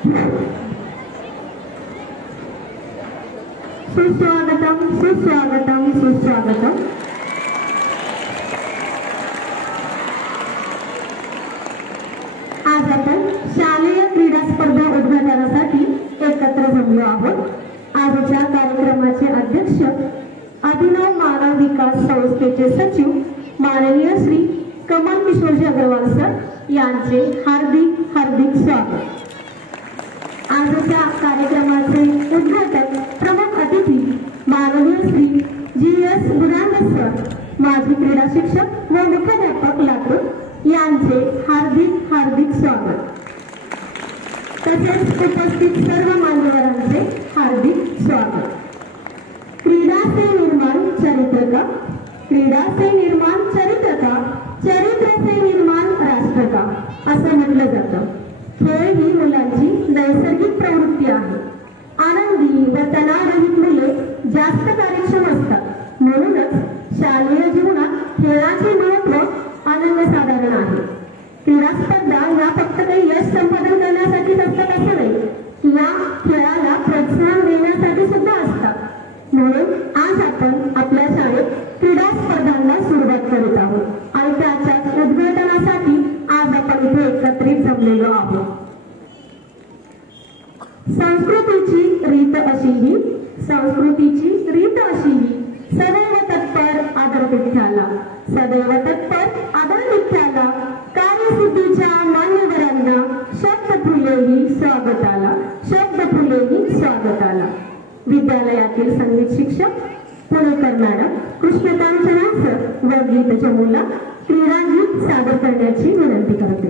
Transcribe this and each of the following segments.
सुस्वागतम सुस्वागतम सुस्वागतम। आज आपण शालेय क्रीडा स्पर्धा उद्घाटनासाठी एकत्र जमलो आहोत। आजच्या कार्यक्रमाचे अध्यक्ष अभिनव मानव विकास संस्थेचे सचिव माननीय श्री कमल किशोरजी अग्रवाल सर यांचे हार्दिक हार्दिक स्वागत। आजच्या कार्यक्रमाचे उद्घाटक प्रमुख अतिथी माननीय श्री जी.एस. बुरांदे सर माजी क्रीडा शिक्षक व मुख्याध्यापक लातूर यांचे हार्दिक हार्दिक स्वागत। तसेच उपस्थित सर्व मान्यवरांचे हार्दिक स्वागत। क्रीडा से निर्माण चरित्र का, क्रीडा से निर्माण चरित्र का, चरित्र से निर्माण राष्ट्र का असं म्हटलं जातं। खेळ ही मुलांची नैसर्गिक प्रवृत्ती आहे। आनंदी व तणावरहित मुले जास्त कार्यक्षम असतात। म्हणूनच शालेय जीवनात खेळाचे महत्त्व अनन्यसाधारण आहे। क्रीडा स्पर्धा या फक्त काही यश संपादन करण्यासाठीच असतात असं नाही, या खेळाला प्रोत्साहन देण्यासाठी सुद्धा असतात। म्हणून आज आपण आपल्या शाळेत क्रीडा स्पर्धांना सुरुवात करीत आहोत आणि त्याच्याच उद्घाटनासाठी आज आपण इथे एकत्रित जमलेलो आहोत। संस्कृतीची रीत अशी ही, संस्कृतीची रीत अशी ही, सदैव तत्पर आदर विठ्ठला, सदैव तत्पर आदर विठ्ठला, कार्यसिद्धीच्या मान्यवरांना शब्द फुलेही स्वागताला, शब्द फुलेही स्वागताला। विद्यालयातील संगीत शिक्षक पुणेकर मॅडम कृष्णकांत सर व गीत जमुला क्रीडागीत सादर करण्याची विनंती करते।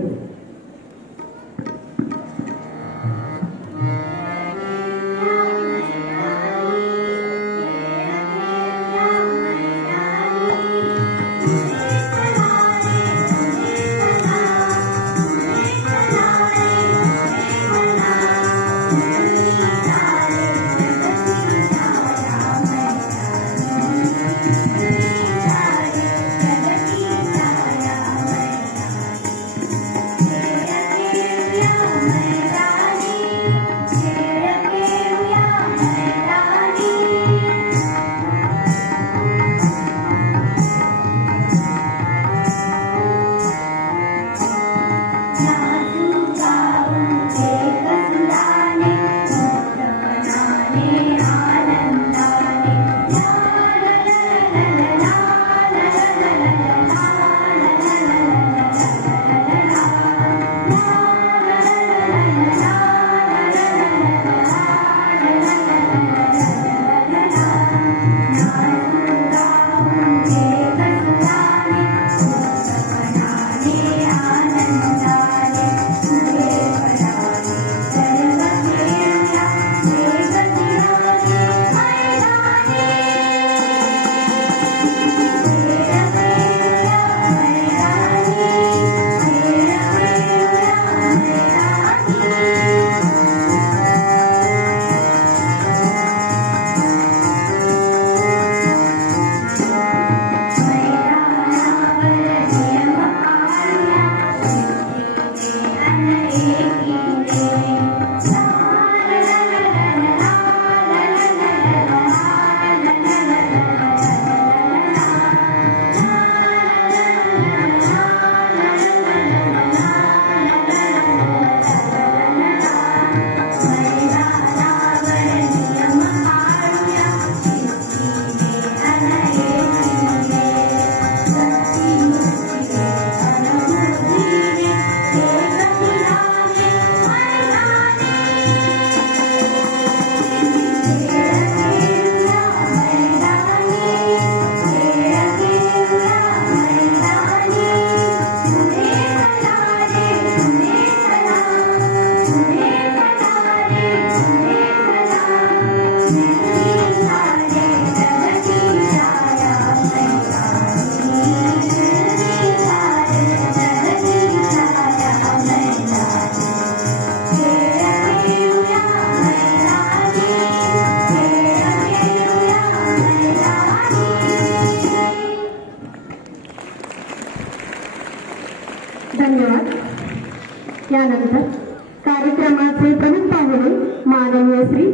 कार्यक्रमाचे प्रमुख पाहुणे माननीय श्री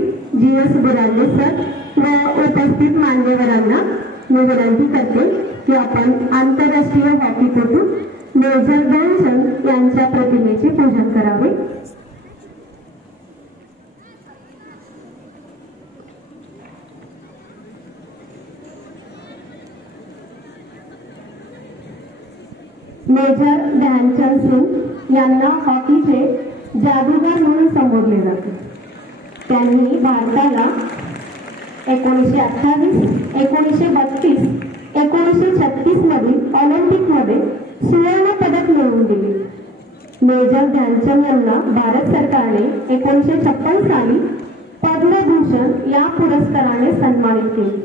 GS बुरांडे सर व उपस्थित मान्यवरांना मी विनंती करते की आपण आंतरराष्ट्रीय हॉकीपटू मेजर ध्यानचंद यांच्या प्रतिमेचे पूजन करावे। मेजर ध्यानचंद सिंग यांना हॉकीचे जादूगार म्हणून संबोधले जाते। त्यांनी भारताला 1928, 1932, 1936 मधील ऑलिम्पिकमध्ये सुवर्ण पदक मिळवून दिले। मेजर ध्यानचंद यांना भारत सरकारने 1956 साली पद्मभूषण या पुरस्काराने सन्मानित केले।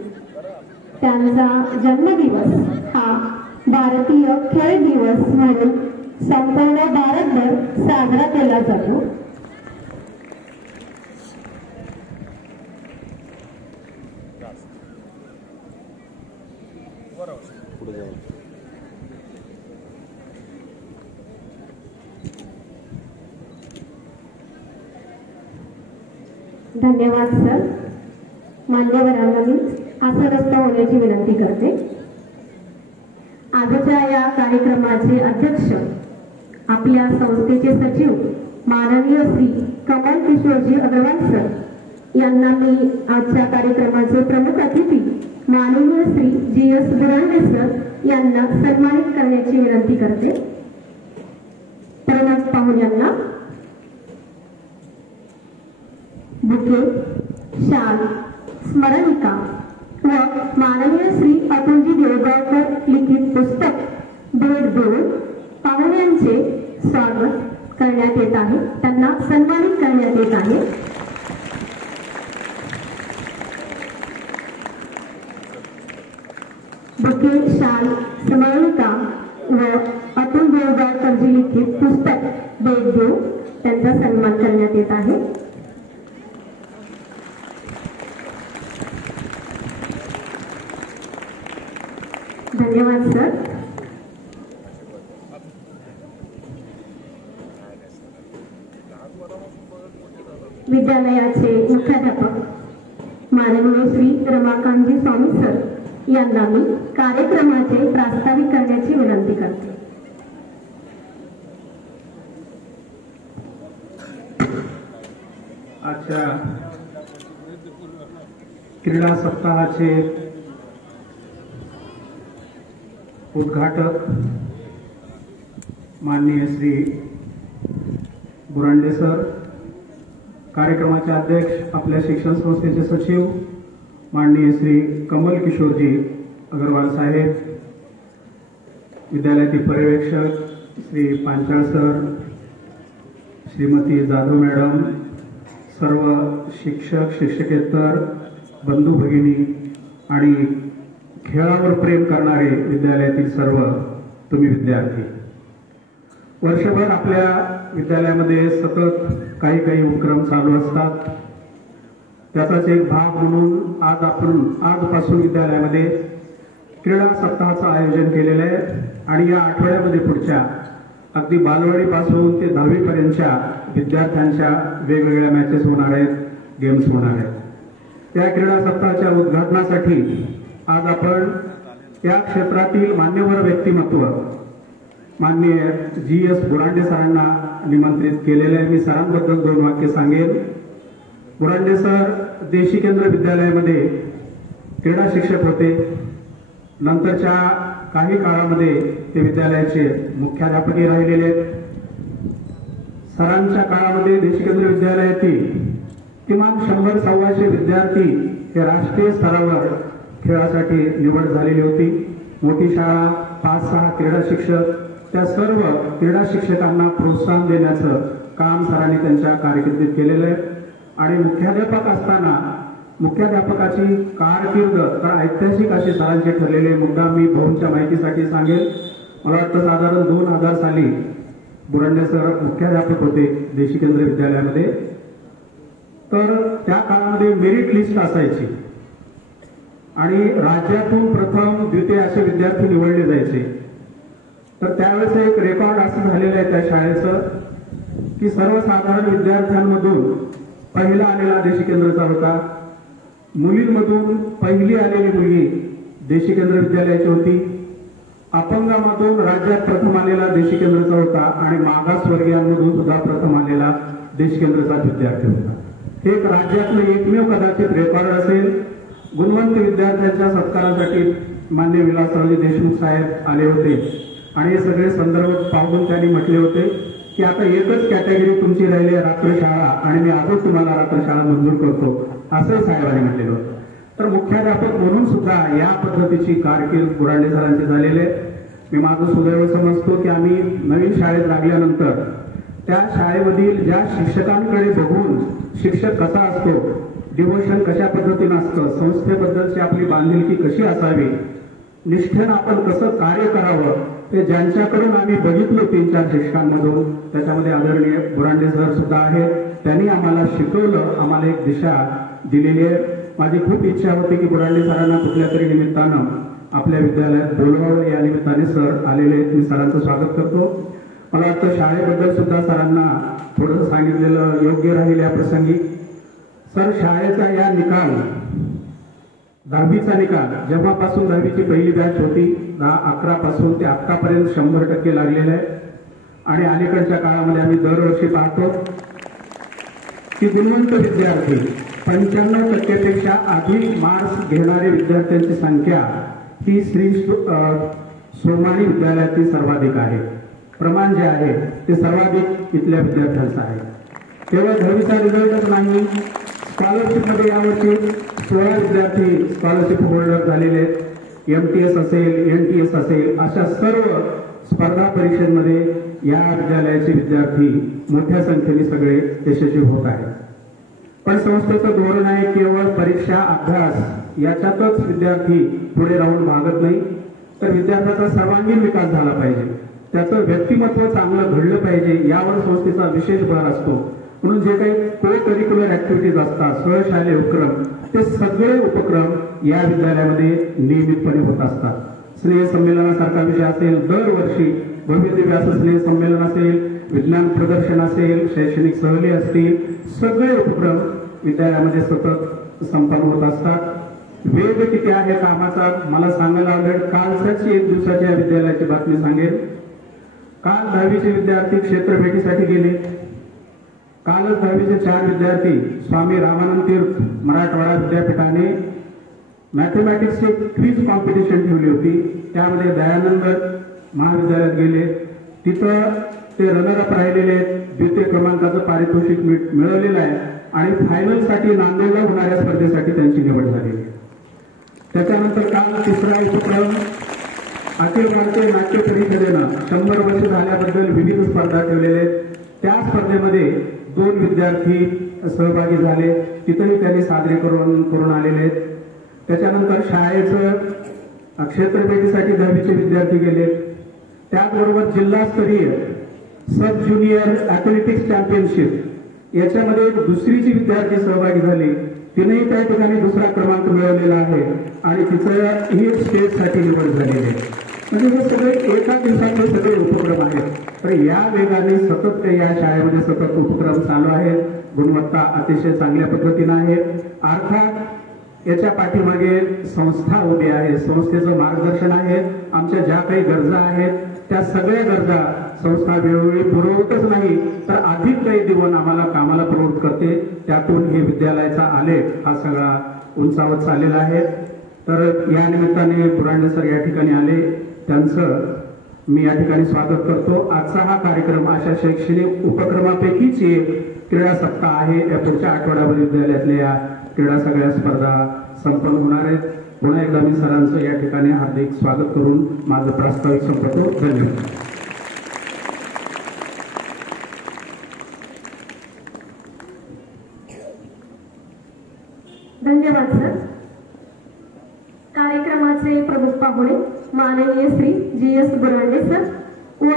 त्यांचा जन्मदिवस हा भारतीय खेळ दिवस म्हणून संपूर्ण भारतभर साजरा केला जातो। धन्यवाद सर। मान्यवरांना मी आसनस्थ होण्याची विनंती करते। आजच्या या कार्यक्रमाचे अध्यक्ष आपल्या संस्थेचे सचिव माननीय श्री कमल किशोरजी अग्रवाल सर यांना मी आजच्या कार्यक्रमाचे प्रमुख अतिथी माननीय श्री GS बुरांडे सर यांना सन्मानित करण्याची विनंती करते। प्रमुख पाहुण्यांना बुके, शाल, स्मरणिका व माननीय श्री अतुलजी देवगावकर लिखित पुस्तक भेट देऊन पाहुण्यांचे स्वागत करण्यात येत आहे, त्यांना सन्मानित करण्यात येत आहे। बुके, शाल, स्मरणिका व अतुल देवगावकरजी लिखित पुस्तक भेट देऊन त्यांचा सन्मान करण्यात येत आहे। धन्यवाद सर। विद्यालयाचे मुख्याध्यापक माननीय श्री रमाकांतजी स्वामी सर यांना मी कार्यक्रमाचे प्रास्ताविक करण्याची विनंती करते। आजच्या क्रीडा सप्ताहाचे उद्घाटक माननीय श्री बुरांडे सर, कार्यक्रमाचे अध्यक्ष आपल्या शिक्षण संस्थेचे सचिव माननीय श्री कमल किशोरजी अग्रवाल साहेब, विद्यालयातील पर्यवेक्षक श्री पांचाळ सर, श्रीमती जाधव मॅडम, सर्व शिक्षक शिक्षकेतर बंधू भगिनी आणि खेळावर प्रेम करणारे विद्यालयातील सर्व तुम्ही विद्यार्थी, वर्षभर आपल्या विद्यालयामध्ये सतत काही उपक्रम चालू असतात। त्याचाच एक भाग म्हणून आजपासून विद्यालयामध्ये क्रीडा सप्ताहाचं आयोजन केलेलं आहे आणि या आठवड्यामध्ये पुढच्या अगदी बालवाडीपासून ते 10वी पर्यंतच्या विद्यार्थ्यांच्या वेगवेगळ्या मॅचेस होणार आहेत, गेम्स होणार आहेत। त्या क्रीडा सप्ताहाच्या उद्घाटनासाठी आज आपण या क्षेत्रातील मान्यवर व्यक्तिमत्व माननीय GS बुरांडे सरांना निमंत्रित केलेले आहे। मी सरांबद्दल 2 वाक्य सांगेन। बुरांडे सर देशी केंद्र विद्यालयामध्ये क्रीडा शिक्षक होते। नंतरच्या काही काळामध्ये ते विद्यालयाचे मुख्याध्यापकही राहिलेले आहेत। सरांच्या काळामध्ये देशी केंद्र विद्यालयातील किमान 100-125 विद्यार्थी हे राष्ट्रीय स्तरावर खेळासाठी निवड झालेली होती। मोठी शाळा, 5-6 क्रीडा शिक्षक, त्या सर्व क्रीडा शिक्षकांना प्रोत्साहन देण्याचं काम सरांनी त्यांच्या कारकिर्दीत केलेलं आहे। आणि मुख्याध्यापक असताना मुख्याध्यापकाची कारकीर्द तर ऐतिहासिक अशी सरांचे ठरलेले मुद्दा मी भाऊंच्या माहितीसाठी सांगेल। मला वाटतं साधारण 2000 साली बुरांडे सर मुख्याध्यापक होते देशी केंद्र विद्यालयामध्ये। तर त्या काळामध्ये मेरिट लिस्ट असायची आणि राज्यातून प्रथम द्वितीय असे विद्यार्थी निवडले जायचे। तर त्यावेळेस एक रेकॉर्ड असं झालेलं आहे त्या शाळेचं की सर्वसाधारण विद्यार्थ्यांमधून पहिला आलेला देशी केंद्राचा होता, मुलींमधून पहिली आलेली मुलगी देशी केंद्र विद्यालयाची होती, अपंगामधून राज्यात प्रथम आलेला देशी केंद्राचा होता आणि मागासवर्गीयांमधून सुद्धा प्रथम आलेला देशी केंद्राचा विद्यार्थी होता. हे एक राज्यातलं एकमेव कदाचित रेकॉर्ड असेल. गुणवंत विद्यार्थ्यांच्या सत्कारासाठी मान्य विलासरावजी देशमुख साहेब आले होते आणि हे सगळे संदर्भ पाहून त्यांनी म्हटले होते की आता एकच कॅटेगरी तुमची राहिली आहे, रात्रशाळा, आणि मी आजच तुम्हाला रात्रशाळा मंजूर करतो, असं साहेबांनी म्हटलेलं होतं. तर मुख्याध्यापक म्हणून सुद्धा या पद्धतीची कारकीर्द बुरांडे सरांची झालेले. मी माझं सुदैव समजतो की आम्ही नवीन शाळेत लागल्यानंतर त्या शाळेमधील ज्या शिक्षकांकडे बघून शिक्षक कसा असतो, डिव्होशन कशा पद्धतीनं असतं, संस्थेबद्दलची आपली बांधिलकी कशी असावी, निष्ठेनं आपण कसं कार्य करावं, ते ज्यांच्याकडून आम्ही बघितलो 3-4 शिक्षकांमधून, त्याच्यामध्ये आदरणीय बुरांडे सर सुद्धा आहेत. त्यांनी आम्हाला शिकवलं, आम्हाला एक दिशा दिलेली आहे. माझी खूप इच्छा होती की बुरांडे सरांना कुठल्या तरी निमित्तानं आपल्या विद्यालयात बोलवावं. या निमित्ताने सर आलेले आहेत, मी सरांचं स्वागत करतो. मला वाटतं शाळेबद्दल सुद्धा सरांना थोडं सांगितलेलं योग्य राहील या प्रसंगी. सर, शाळेचा या निकाल 10वीचा निकाल जेव्हापासून 10वीची पहिली बॅच होती 10-11 पासून ते आतापर्यंत 100% लागलेला आहे. आणि अलीकडच्या काळामध्ये आम्ही दरवर्षी पाहतो की गुणवंत विद्यार्थी 95% अधिक मार्क्स घेणारे विद्यार्थ्यांची संख्या ही श्री सोमानी विद्यालयातील सर्वाधिक आहे. प्रमाण जे आहे ते सर्वाधिक इथल्या विद्यार्थ्यांचं आहे. केवळ 10वीचा रिझल्टच नाही, स्कॉलरशिपमध्ये यावर्षी 16 विद्यार्थी स्कॉलरशिप होल्डर झालेले आहेत. MTS असेल, NTS असेल, अशा सर्व स्पर्धा परीक्षांमध्ये या विद्यालयाचे विद्यार्थी मोठ्या संख्येने सगळे यशस्वी होत आहेत. पण संस्थेचं धोरण आहे केवळ परीक्षा अभ्यास याच्यातच विद्यार्थी पुढे राहून भागत नाही, तर विद्यार्थ्याचा सर्वांगीण विकास झाला पाहिजे, त्याचं व्यक्तिमत्व चांगलं घडलं पाहिजे, यावर संस्थेचा विशेष भर असतो. म्हणून जे काही को करिक्युलर ऍक्टिव्हिटीज असतात, सहशालेय उपक्रम, ते सगळे उपक्रम या विद्यालयामध्ये नियमितपणे होत असतात. स्नेह संमेलनासारखा विषय असेल, दरवर्षी भव्यदिव्य असं स्नेह संमेलन असेल, विज्ञान प्रदर्शन असेल, शैक्षणिक सहली असतील, सगळे उपक्रम विद्यालयामध्ये सतत संपन्न होत असतात. वेग किती आहे कामाचा मला सांगायला आवडेल. कालच्याच एक दिवसाची या विद्यालयाची बातमी सांगेल. काल 10वीचे विद्यार्थी क्षेत्रभेटीसाठी गेले. कालच 10वीचे 4 विद्यार्थी स्वामी रामानंद तीर्थ मराठवाडा विद्यापीठाने मॅथमॅटिक्सची क्विज कॉम्पिटिशन ठेवली होती. त्यामध्ये दयानंद महाविद्यालयात गेले. तिथं ते रनरअप राहिलेले आहेत. द्वितीय क्रमांकाचं पारितोषिक मिळवलेलं आहे आणि फायनलसाठी नांदेडला होणाऱ्या स्पर्धेसाठी त्यांची निवड झाली. त्याच्यानंतर काल 3रा उपक्रम अखिल भारतीय नाट्य परिषदेनं 100 वर्ष झाल्याबद्दल विविध स्पर्धा ठेवलेल्या आहेत. त्या स्पर्धेमध्ये 2 विद्यार्थी सहभागी झाले. तिथंही त्यांनी सादरीकरण करून आलेले आहेत. त्याच्यानंतर शाळेचं क्षेत्रभेटीसाठी 10वीचे विद्यार्थी गेले. त्याचबरोबर जिल्हास्तरीय सब ज्युनियर ऍथलेटिक्स चॅम्पियनशिप याच्यामध्ये 2रीची विद्यार्थी सहभागी झाली. तिनेही त्या ठिकाणी 2रा क्रमांक मिळवलेला आहे आणि तिचं ही स्टेटसाठी निवड झालेली आहे. म्हणजे हे सगळे एका दिवसाचे सगळे उपक्रम आहेत. तर या वेगाने सतत या शाळेमध्ये सतत उपक्रम चालू आहेत. गुणवत्ता अतिशय चांगल्या पद्धतीने आहे. अर्थात याच्या पाठीमागे संस्था उभी आहे, संस्थेचं मार्गदर्शन आहे. आमच्या ज्या काही गरजा आहेत त्या सगळ्या गरजा संस्था वेळोवेळी पुरवतच नाही तर अधिक काही देऊन आम्हाला कामाला प्रवृत्त करते. त्यातून हे विद्यालयाचा आलेख हा सगळा उंचावत चाललेला आहे. तर या निमित्ताने बुरांडे सर या ठिकाणी आले, त्यांचं मी या ठिकाणी स्वागत करतो. आजचा हा कार्यक्रम अशा शैक्षणिक उपक्रमापैकीच एक क्रीडा सप्ताह आहे. या पुढच्या आठवड्याभर विद्यालयातल्या या क्रीडा सगळ्या स्पर्धा संपन्न होणार आहेत. पुन्हा एकदा मी सरांचं या ठिकाणी हार्दिक स्वागत करून माझं प्रास्ताविक संपवतो. धन्यवाद. धन्यवाद सर. कार्यक्रमाचे प्रमुख पाहुणे माननीय श्री GS बुरांडे सर व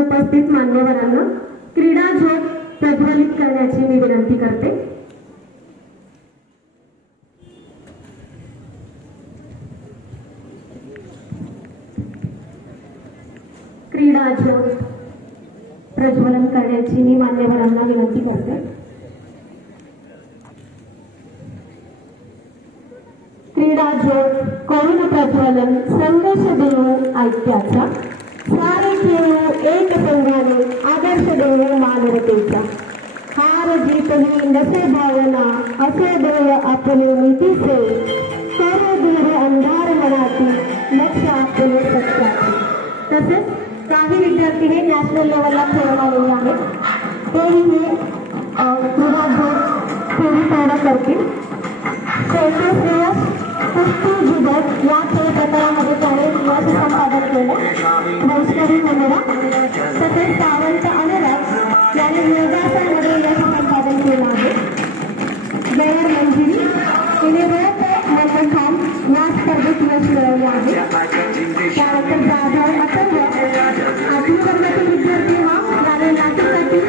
उपस्थित मान्यवरांना क्रीडा ज्योत प्रज्वलित करण्याची मी विनंती करते. क्रीडा ज्योत प्रज्वलन करण्याची मी मान्यवरांना विनंती करते. क्रीडा ज्योत करुण प्रज्वलन संदेश देऊ ऐक्याचा सारे खेळू एक संघाने आदर्श देऊ मानवतेचा हार जीत ही नसे भावना असे देव आपले नीतीचे करू दूर अंधार मनाती लक्ष आपले सत्याचे. तसेच काही विद्यार्थी हे नॅशनल लेवलला खेळून आलेले आहेत. तेही हे क्रीडा ज्योत फेरी पूर्ण करतील. कुस्ती जुदत या खेळ प्रकारामध्ये त्याने यश संपादन केलं. वैष्णवी मुंडा तसेच सावंत अनुराग याने योगासनमध्ये यश संपादन केलं आहे. जयर मंजिरी तिने रोप मल्लखांब या स्पर्धेत यश मिळवले आहे. त्यानंतर जाधव अथर्व 8वी वर्गातील विद्यार्थी याने लाठीकाठी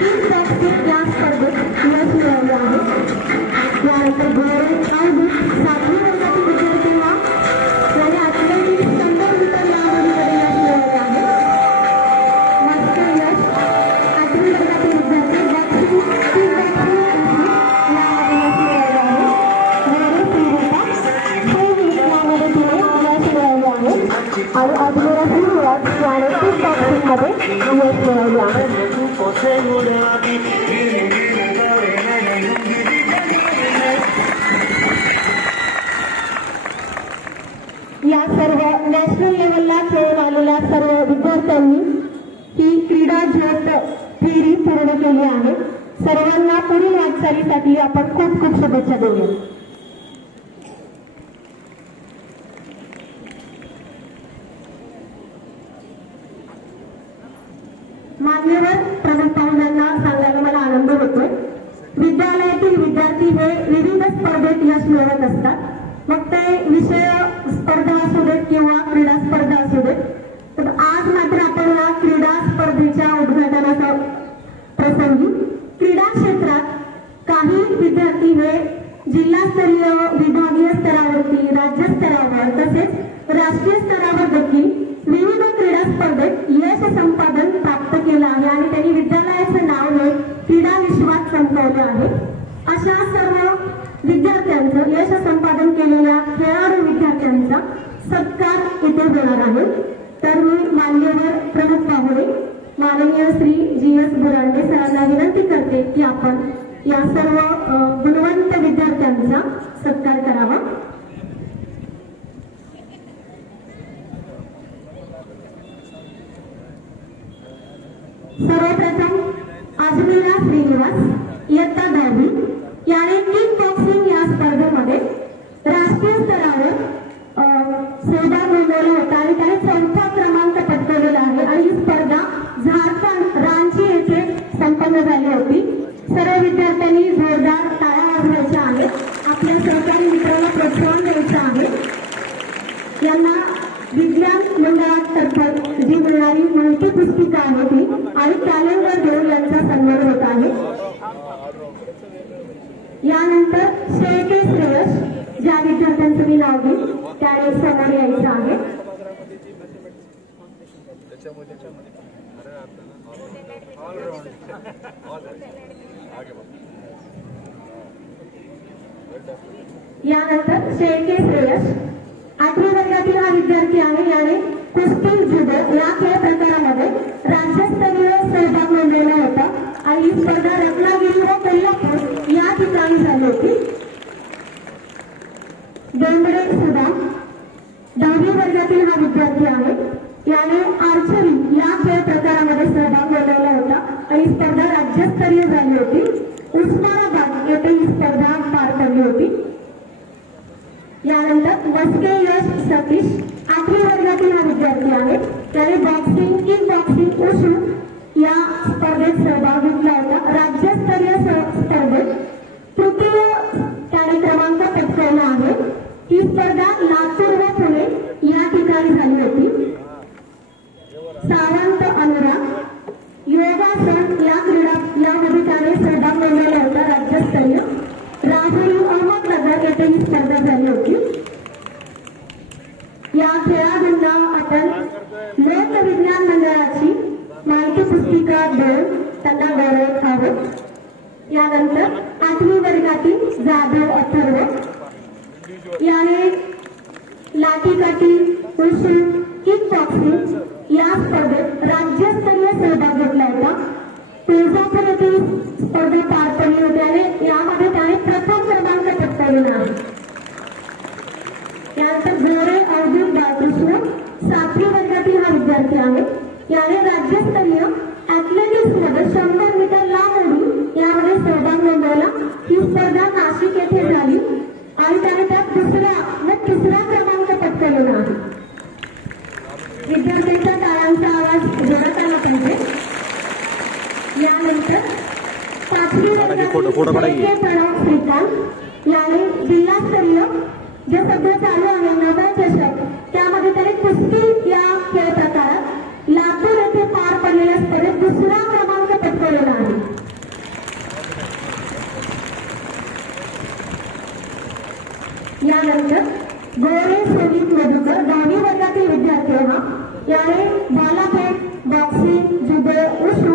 किकबॉक्सिंग या स्पर्धेत यश मिळवले आहे. त्यानंतर गोरे अवधूत 7वी वर्गातील विद्यार्थी याने अथलेटिक्स 100 मीटर यामध्ये यश मिळवले आहे. मस्के यश 8वी वर्गातील विद्यार्थी बॉक्सिंग यामध्ये यश मिळवले आहे. गोरे श्रीरेखा 23 यामध्ये तिने यश मिळवले आहे. आणि अजमेरा सुरुवात याने किकबॉक्सिंगमध्ये यश मिळवले आहे. या सर्व नॅशनल लेवलला खेळून आलेल्या सर्व विद्यार्थ्यांनी ही क्रीडा ज्योत फेरी पूर्ण केली आहे. सर्वांना पुढील वाटचालीसाठी आपण खूप खूप शुभेच्छा देऊया. मान्यवर प्रमुख पाहुण्यांना सांगायला मला आनंद होतोय. विद्यालयातील विद्यार्थी हे विविध स्पर्धेत यश मिळवत असतात. मग ते विषय स्पर्धा असू देत किंवा क्रीडा स्पर्धा असू देत. तर आज मात्र आपण या क्रीडा स्पर्धेच्या उद्घाटनाचा प्रसंगी क्रीडा क्षेत्रात काही विद्यार्थी हे जिल्हास्तरीय विभागीय स्तरावरती राज्य स्तरावर तसेच राष्ट्रीय स्तरावर देखील विविध क्रीडा स्पर्धेत यश संपादन प्राप्त केलं आहे आणि त्यांनी विद्यालयाचं नाव हे क्रीडा विश्वात चमकवलं आहे. अशा सर्व विद्यार्थ्यांचं यश संपादन केलेल्या खेळाडू विद्यार्थ्यांचा सत्कार इथे होणार आहे. तर मी मान्यवर प्रमुख पाहुणे माननीय श्री GS बुरांडे सरांना विनंती करते की आपण या सर्व गुणवंत विद्यार्थ्यांचा सत्कार करावा. सर्वप्रथम अजमेरा श्रीनिवास इयत्ता 10वी याने किक बॉक्सिंग या स्पर्धेमध्ये राष्ट्रीय स्तरावर सहभाग नोंदवला होता आणि त्याने 4था क्रमांक पटकावलेला आहे. आणि ही स्पर्धा झारखंड रांची येथे संपन्न झाली होती. सर्व विद्यार्थ्यांनी जोरदार टाळ्या वाजवायच्या आहेत. आपल्या सहकारी मित्रांना प्रोत्साहन द्यायचं आहे. यांना विज्ञान मंडळातर्फे जी मिळणारी माहिती पुस्तिका आहे ती आणि कॅलेंडर देऊन यांचा सन्मान होत आहे. यानंतर शेळके श्रेयस ज्या विद्यार्थ्यांचं मी नाव घेईन त्याने समोर यायचं आहे. यानंतर शेळके श्रेयस 8वी वर्गातील हा विद्यार्थी आहे. याने कुस्ती जुडो या खेळ प्रकारामध्ये राज्यस्तरीय सहभाग नोंदवला होता आणि ही स्पर्धा रत्नागिरी व कोल्हापूर या ठिकाणी झाली होती. बेंबडे सुदाम 10वी वर्गातील हा विद्यार्थी आहे. याने आर्चरी या खेळ प्रकारामध्ये सहभाग नोंदवला होता आणि स्पर्धा राज्यस्तरीय झाली होती. उस्मानाबाद येथे ही स्पर्धा पार पडली होती. यानंतर मस्के यश सतीश 8वी वर्गातील हा विद्यार्थी आहे. त्याने बॉक्सिंग किक बॉक्सिंग उशू या स्पर्धेत सहभाग घेतला होता. राज्यस्तरीय स्पर्धेत तृतीय त्याने क्रमांक पटकावला आहे. ही स्पर्धा लातूर व पुणे या ठिकाणी झाली होती. सावंत अनुराग योगासन या क्रीडा यामध्ये त्याने सहभाग नोंदवला होता राज्यस्तरीय. राहुरी अहमदनगर येथे ही स्पर्धा झाली होती. या खेळाडूंना आपण लोकविज्ञान मंडळाची पुरस्कार देऊन त्यांना गौरव आहोत। यानंतर 8वी वर्गातील जाधव अथर्व याने लाठीकाठी, वुशू, किक बॉक्सिंग या स्पर्धेत राज्यस्तरीय सहभाग घेतला होता। तुळजापूर येथील स्पर्धा पार पडली होती आणि यामध्ये त्याने प्रथम क्रमांक पटकावला आहे। यानंतर गोरे अवधूत बाळकृष्ण 7वी वर्गातील हा विद्यार्थी आहे। याने राज्यस्तरीय ऍथलेटिक्स मध्ये 100 मीटर लांब उडी यामध्ये सहभाग नोंदवला। ही स्पर्धा नाशिक येथे झाली आणि त्याने त्यात दुसरा व तिसरा क्रमांक पटकावला आहे। विद्यार्थ्यांच्या टाळ्यांचा आवाज जोरात आला पाहिजे। यानंतर 5वी वर्गातील प्रणव श्रीकांत याने जिल्हास्तरीय जे सध्या चालू आहे नोबेल चषक त्यामध्ये त्याने कुस्ती या खेळ प्रकारात लातूर येथे पार पडलेल्या स्पर्धेत दुसरा क्रमांक पटकावला आहे। यानंतर गोरे सोनित मधुकर 10वी वर्गातील विद्यार्थी हा याने भालाफेक, बॉक्सिंग, जुडो, वुशू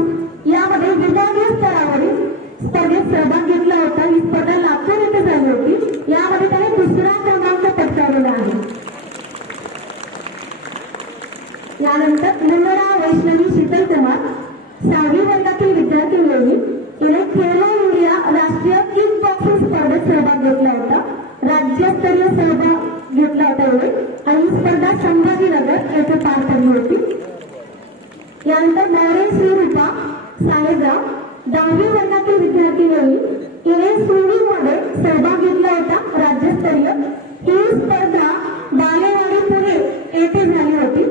यामध्ये विभागीय स्तरावरील स्पर्धेत सहभाग घेतला होता। ही स्पर्धा लातूर येथे झाली होती। यामध्ये त्याने दुसरा क्रमांक पटकावला आहे। यानंतर मुंडरा वैष्णवी शीतल कुमार 6वी वर्गातील विद्यार्थी होती। तिने खेलो इंडिया राष्ट्रीय किक बॉक्सिंग स्पर्धेत सहभाग घेतला होता। राज्यस्तरीय सहभाग घेतला होता आणि ही स्पर्धा संभाजीनगर येथे पार पडली होती। यानंतर मोरे श्रीरूपा साहेबराव 10वी वर्गातील विद्यार्थी होती। तिने स्विमिंग मध्ये सहभाग घेतला होता राज्यस्तरीय। ही स्पर्धा बालेवाडी पुणे येथे झाली होती।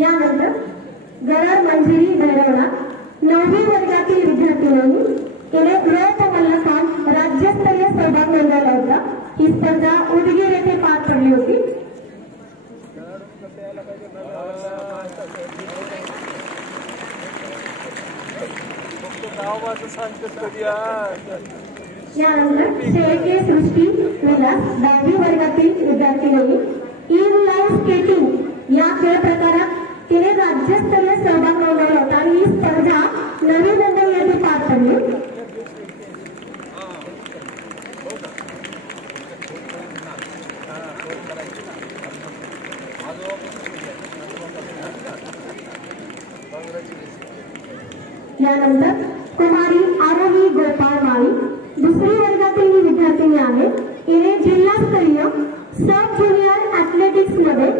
यानंतर गरड मंजिरी भैरवला 9वी वर्गातील विद्यार्थिनी तिने रोप मल्लखांब राज्यस्तरीय सहभाग नोंदवला होता। ही स्पर्धा उदगीर येथे पार पडली होती। यानंतर शेळके सृष्टी विलास 10वी वर्गातील विद्यार्थिनी इनलाईन स्केटिंग या खेळ प्रकारात तिने राज्यस्तरीय सहभाग नोंदवला होता आणि ही स्पर्धा नवी मुंबई येथे पार पडली। यानंतर कुमारी आरोही गोपाळ माळी 2री वर्गातील ही विद्यार्थिनी आहे। तिने जिल्हास्तरीय सब ज्युनियर ऍथलेटिक्स मध्ये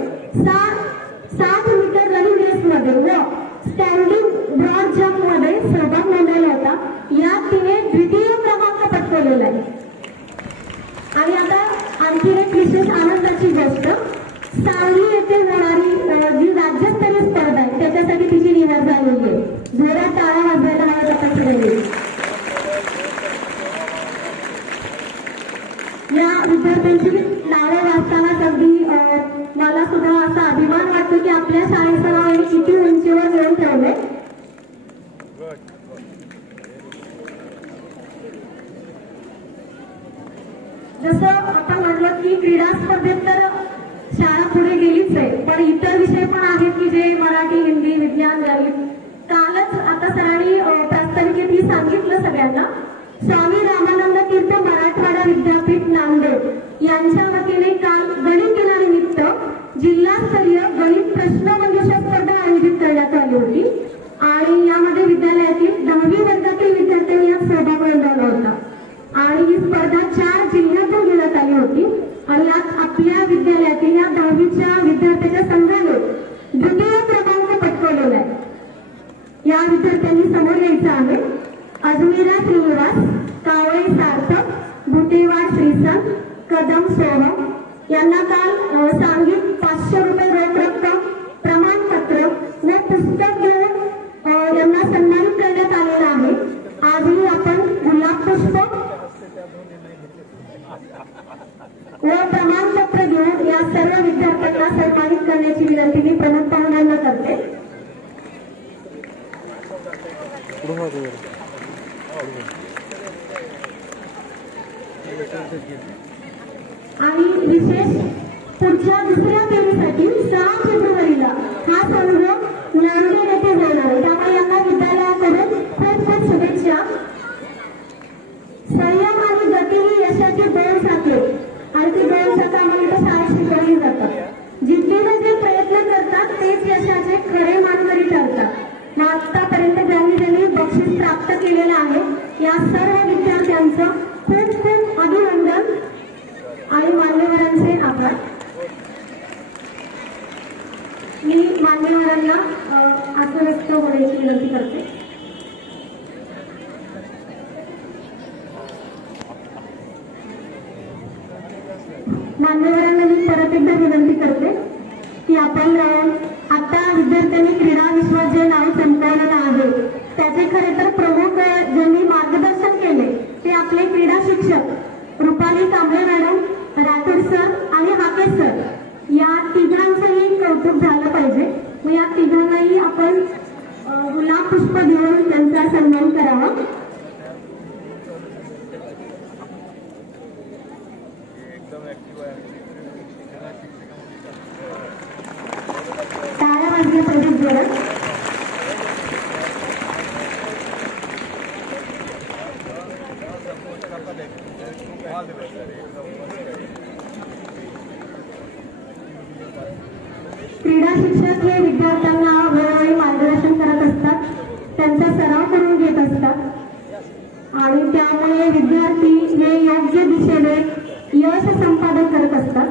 7 मीटर रनिंग रेस मध्ये व स्टँडिंग ब्रॉड जम्प मध्ये सहभाग नोंदवला होता। यात तिने द्वितीय क्रमांक पटकावलेला आहे। आणि आता आणखी एक विशेष आनंदाची गोष्ट सांगली येथे होणारी जी राज्यस्तरीय स्पर्धा आहे त्याच्यासाठी तिची निवड झालेली आहे। जोरात टाळ्या वाजवायला हव्यात आपल्याकडे। या विद्यार्थ्यांची नावं वाचताना अगदी मला सुद्धा असा अभिमान वाटतो की आपल्या शाळेचं नाव यांनी किती उंचीवर घेऊन ठेवले। जसं आपण म्हटलं की क्रीडा स्पर्धेत तर शाळा पुढे गेलीच आहे, पण इतर विषय पण आहेत की जे मराठी, हिंदी, विज्ञान, गणित। कालच आता सरांनी प्रास्ताविकेत ही सांगितलं सगळ्यांना। स्वामी रामानंद तीर्थ मराठवाडा विद्यापीठ नांदेड यांच्या वतीने काल गणित दिनानिमित्त जिल्हास्तरीय गणित प्रश्नमंजुषा स्पर्धा आयोजित करण्यात आली होती आणि यामध्ये विद्यालयातील 10वी वर्गातील विद्यार्थ्यांनी यात सहभाग नोंदवला होता आणि ही स्पर्धा 4 जिल्ह्यातून घेण्यात आली होती आणि यात आपल्या विद्यालयातील या 10वीच्या विद्यार्थ्यांच्या संघाने द्वितीय क्रमांक पटकावलेला आहे। या विद्यार्थ्यांनी समोर यायचं आहे। अजमेरा श्रीनिवास, कावळे सार्थक, भुटेवाड श्रीसंत, कदम सोहम यांना काल सांघिक 500 रुपये रोख रक्कम, प्रमाणपत्र व पुस्तक देऊन यांना सन्मानित करण्यात आलेला आहे। आजही आपण गुलाब पुष्प व प्रमाणपत्र देऊन या सर्व विद्यार्थ्यांना सन्मानित करण्याची विनंती मी प्रमुख पाहुण्यांना करते। आणि विशेष पुढच्या दुसऱ्या फेरीसाठी 6 फेब्रुवारीला हा संघ नांदेड येथे जाणार आहे. त्यामुळे यांना विद्यालयाकडून खूप खूप शुभेच्छा. संयम आणि गती ही यशाची 2 साखळे आणि ती 2 साखळे आम्हाला इथं शाळेत शिकवली जातात. जिद्दीने जे प्रयत्न करतात तेच यशाचे खरे मानकरी ठरतात. आतापर्यंत ज्यांनी बक्षीस प्राप्त केलेलं आहे या सर्व विद्यार्थ्यांचं खूप खूप अभिनंदन आणि मान्यवरांचे आभार. मी मान्यवरांना आत्मव्यक्त होण्याची विनंती करते. मान्यवरांना मी परत एकदा विनंती करते की आपण आता विद्यार्थ्यांनी क्रीडा विश्वात जे नाव संपवलेलं आहे त्याचे खरे तर प्रमुख ज्यांनी मार्गदर्शन केले ते आपले क्रीडा शिक्षक रुपाली कांबळे मॅडम, राठोड सर आणि हाके सर या तिघांचंही कौतुक झालं पाहिजे. मग या तिघांनाही आपण गुलाब पुष्प देऊन त्यांचा सन्मान करावा. टाळ्या वाजल्या पाहिजे जोरात. क्रीडा शिक्षक हे विद्यार्थ्यांना वेळोवेळी मार्गदर्शन करत असतात, त्यांचा सराव करून घेत असतात आणि त्यामुळे विद्यार्थी हे योग्य दिशेने यश संपादन करत असतात.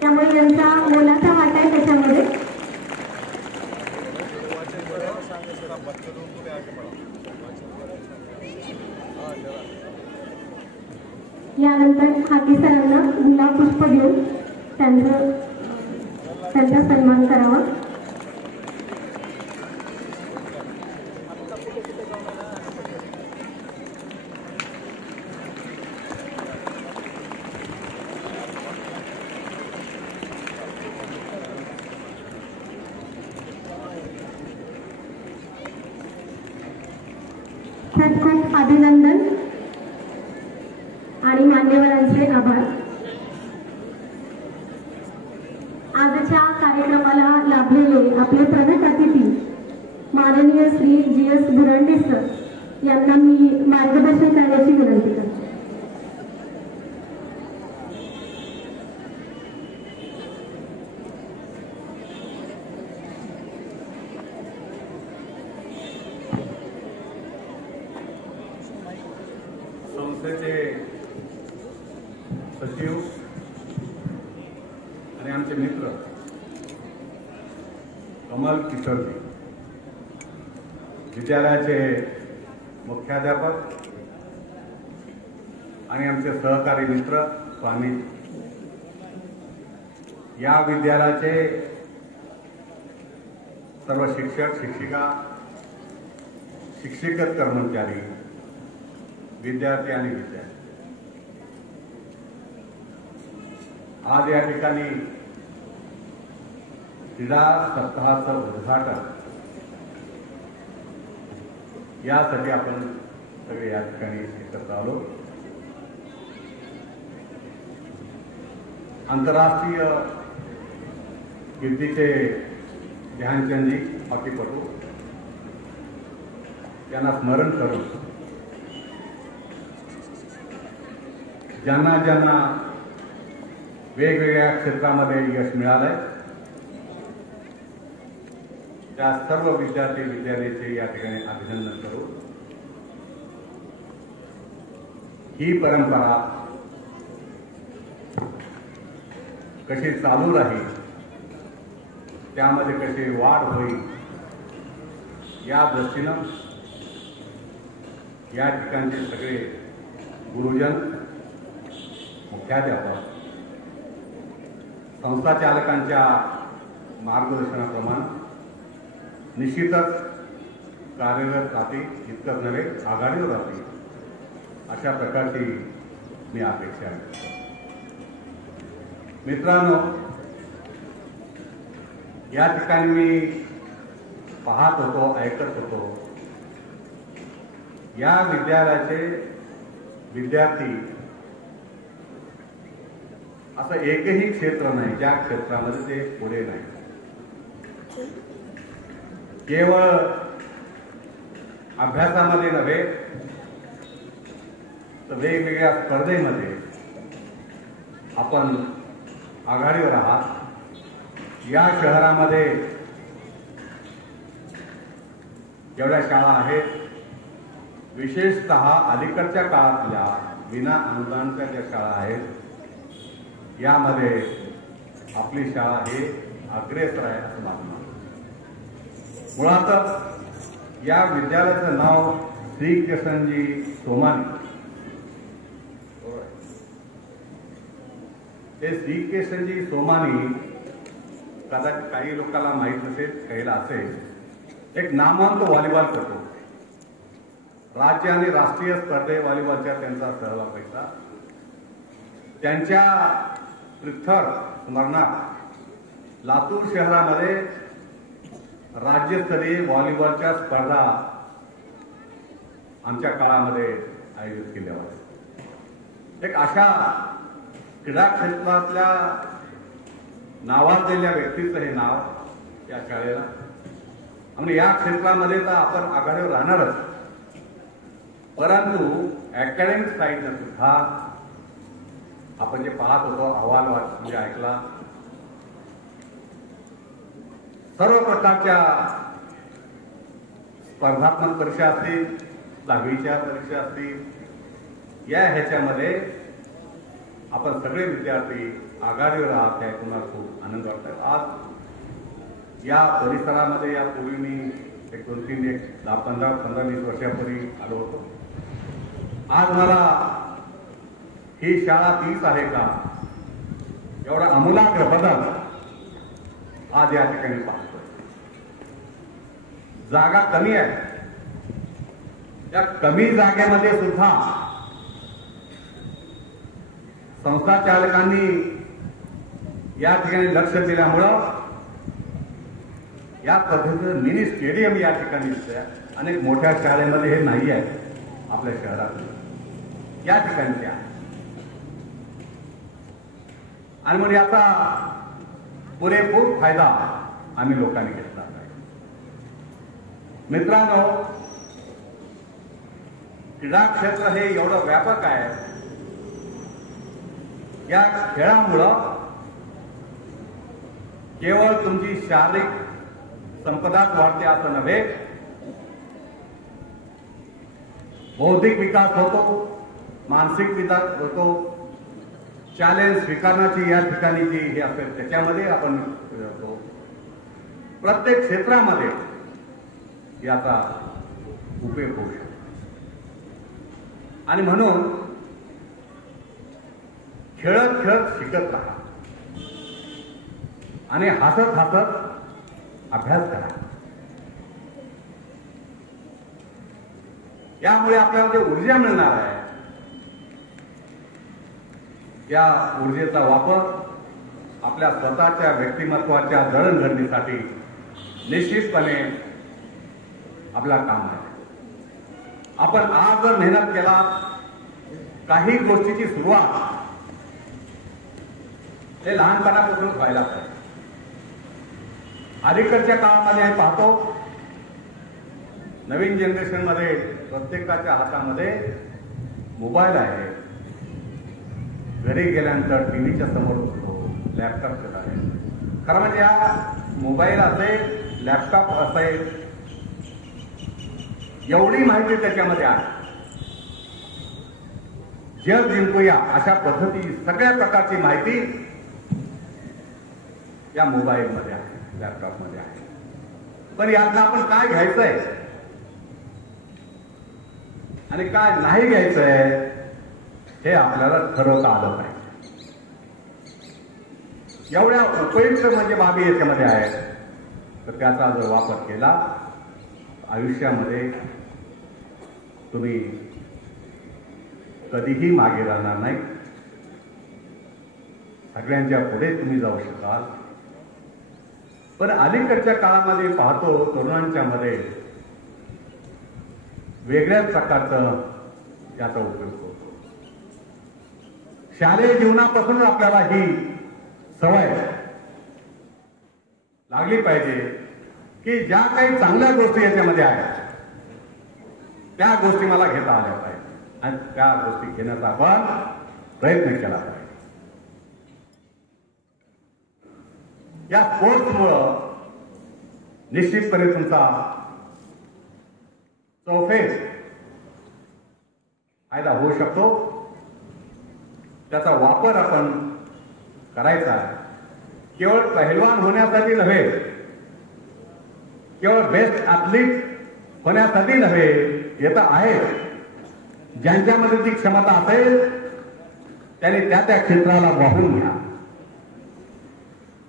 त्यामुळे यांचा मोलाचा वाटा आहे त्याच्यामध्ये. यानंतर हाके सरांना गुलाब पुष्प देऊन त्यांचा सन्मान करावा. खूप खूप अभिनंदन आणि मान्यवरांचे आभार. आजच्या कार्यक्रमाला लाभलेले आपले प्रमुख अतिथी माननीय श्री GS बुरांडे सर यांना मी मार्गदर्शन करण्याची विनंती करते. संस्थेचे सचिव आणि आमचे मित्र कमल किशोरजी, विद्यालयाचे मुख्याध्यापक आणि आमचे सहकारी मित्र स्वामी, या विद्यालयाचे सर्व शिक्षक शिक्षिका, शिक्षिकेतर कर्मचारी, विद्यार्थी आणि विद्यार्थी, आज या ठिकाणी क्रीडा सप्ताहाचं उद्घाटन यासाठी आपण सगळे या ठिकाणी एकत्र आलो. आंतरराष्ट्रीय कीर्तीचे ध्यानचंदजी हॉकीपटू यांना स्मरण करून ज्यांना ज्यांना वेगवेगळ्या क्षेत्रामध्ये यश मिळालंय त्या सर्व विद्यार्थी विद्यालयाचे या ठिकाणी अभिनंदन करू. ही परंपरा कशी चालू राहील, त्यामध्ये कशी वाढ होईल या दृष्टीनं या ठिकाणचे सगळे गुरुजन, मुख्याध्यापक, संस्था चालकांच्या मार्गदर्शनाप्रमाणे निश्चितच कार्यरत राहतील, इतकंच नव्हे आघाडीवर राहतील अशा प्रकारची मी अपेक्षा आहे. मित्रांनो, या ठिकाणी मी पाहत होतो, ऐकत होतो, या विद्यालयाचे विद्यार्थी असं एकही क्षेत्र नाही ज्या क्षेत्रामध्ये ते पुढे नाही. केवळ अभ्यासामध्ये नव्हे तर वेगवेगळ्या स्पर्धेमध्ये आपण आघाडीवर आहात. या शहरामध्ये जेवढ्या शाळा आहेत, विशेषतः अलीकडच्या काळातल्या विना अनुदानच्या ज्या शाळा आहेत, यामध्ये आपली शाळा ही अग्रेसर आहे असं मानणार. मुळातच या विद्यालयाचं नाव श्री किशनजी सोमानी. हे श्री किशनजी सोमानी कदाचित काही लोकांना माहीत नसेल, काहीला असेल, एक नामवंत व्हॉलीबॉलपटू. राज्य आणि राष्ट्रीय स्पर्धे व्हॉलीबॉलच्या त्यांचा सहभाग व्हायचा. त्यांच्या प्रीत्यर्थ स्मरणार्थ लातूर शहरामध्ये राज्यस्तरीय व्हॉलीबॉलच्या स्पर्धा आमच्या काळामध्ये आयोजित केल्या होत्या. एक अशा क्रीडा क्षेत्रातल्या नावाजलेल्या व्यक्तीचं हे नाव या शाळेला, आणि या क्षेत्रामध्ये तर आपण आघाडीवर राहणारच, परंतु अकॅडमिक साईडनं सुद्धा आपण जे पाहत होतो, अहवाल म्हणजे ऐकला, सर्व प्रकारच्या स्पर्धात्मक परीक्षा असतील, 10वीच्या परीक्षा असतील, या ह्याच्यामध्ये आपण सगळे विद्यार्थी आघाडीवर आहात हे ऐकून खूप आनंद वाटतो. आज या परिसरामध्ये यापूर्वी मी 10-15-20 वर्षापूर्वी आलो होतो. आज मला ही शाळा तीच आहे का एवढा आमूलाग्र बदल आज या ठिकाणी पाहतोय. जागा कमी आहे, या कमी जागेमध्ये सुद्धा संस्था चालकांनी या ठिकाणी लक्ष दिल्यामुळं या पद्धतीचं मिनी स्टेडियम या ठिकाणी दिसतंय. अनेक मोठ्या शाळेमध्ये हे नाही आहे आपल्या शहरात, या ठिकाणी त्या, आणि म्हणून याचा पुरेपूर फायदा आम्ही लोकांनी घेतला आहे. मित्रांनो, क्रीडा क्षेत्र हे एवढं व्यापक आहे. या खेळामुळं केवळ तुमची शारीरिक संपदाच वाढते असं नव्हे, बौद्धिक विकास होतो, मानसिक विकास होतो, चॅलेंज स्वीकारण्याची या ठिकाणी जी हे असेल त्याच्यामध्ये आपण होतो. प्रत्येक क्षेत्रामध्ये याचा उपयोग होऊ शकतो. आणि म्हणून खेळत खेळत शिकत राहा आणि हसत हसत अभ्यास करा. यामुळे आपल्याला जे ऊर्जा मिळणार आहे, या ऊर्जेचा वापर आपल्या स्वतःच्या व्यक्तिमत्वाच्या जडणघडणीसाठी निश्चितपणे आपला काम आहे. आपण आज जर मेहनत केला, काही गोष्टीची सुरुवात हे लहानपणापासूनच व्हायला पाहिजे. अलीकडच्या काळामध्ये पाहतो, नवीन जनरेशनमध्ये प्रत्येकाच्या हातामध्ये मोबाईल आहे. घरी गेल्यानंतर टीव्हीच्या समोर बसतो, लॅपटॉप आहे. खरं म्हणजे हा मोबाईल असेल, लॅपटॉप असेल, एवढी माहिती त्याच्यामध्ये आहे. जग जिंकूया अशा पद्धती सगळ्या प्रकारची माहिती या मोबाईलमध्ये आहे, लॅपटॉपमध्ये आहे. पण यातनं आपण काय घ्यायचंय आणि काय नाही घ्यायचंय हे आपल्याला ठरवता आलं पाहिजे. एवढ्या उपयुक्त म्हणजे बाबी याच्यामध्ये आहेत, तर त्याचा जर वापर केला आयुष्यामध्ये तुम्ही कधीही मागे राहणार नाही. सगळ्यांच्या पुढे तुम्ही जाऊ शकाल. पण अलीकडच्या काळामध्ये पाहतो, तरुणांच्या मध्ये वेगळ्याच प्रकारचा याचा उपयोग होतो. शालेय जीवनापासून आपल्याला ही सवय लागली पाहिजे की ज्या काही चांगल्या गोष्टी याच्यामध्ये आहेत त्या गोष्टी मला घेता आल्या पाहिजे आणि त्या गोष्टी घेण्याचा आपण प्रयत्न केला पाहिजे. या स्पोर्ट्समुळं निश्चितपणे तुमचा चौफेर फायदा होऊ शकतो. त्याचा वापर आपण करायचा आहे. केवळ पहिलवान होण्यासाठी नव्हे, केवळ बेस्ट ॲथलीट होण्यासाठी नव्हे, येत आहे ज्यांच्यामध्ये ती क्षमता असेल त्यांनी त्या त्या क्षेत्राला वाहून घ्या.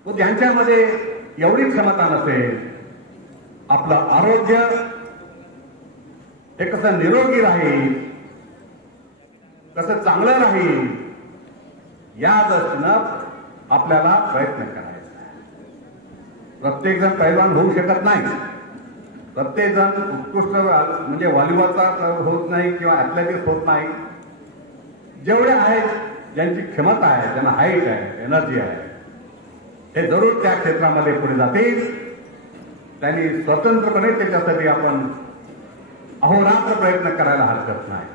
व ज्यांच्यामध्ये एवढी क्षमता नसेल, आपलं आरोग्य हे कसं निरोगी राहील, कसं चांगलं राहील, या दृष्टीनं आपल्याला प्रयत्न करायचा आहे. प्रत्येक जण पैलवान होऊ शकत नाही. प्रत्येक जण उत्कृष्ट म्हणजे व्हॉलीबॉलचा होत नाही किंवा ॲथलेटिक्स होत नाही. जेवढे आहेत, ज्यांची क्षमता आहे, ज्यांना हाईट आहे, एनर्जी आहे, हे जरूर त्या क्षेत्रामध्ये पुढे जातील. त्यांनी स्वतंत्रपणे त्याच्यासाठी आपण अहोरात्र प्रयत्न करायला हरकत नाही.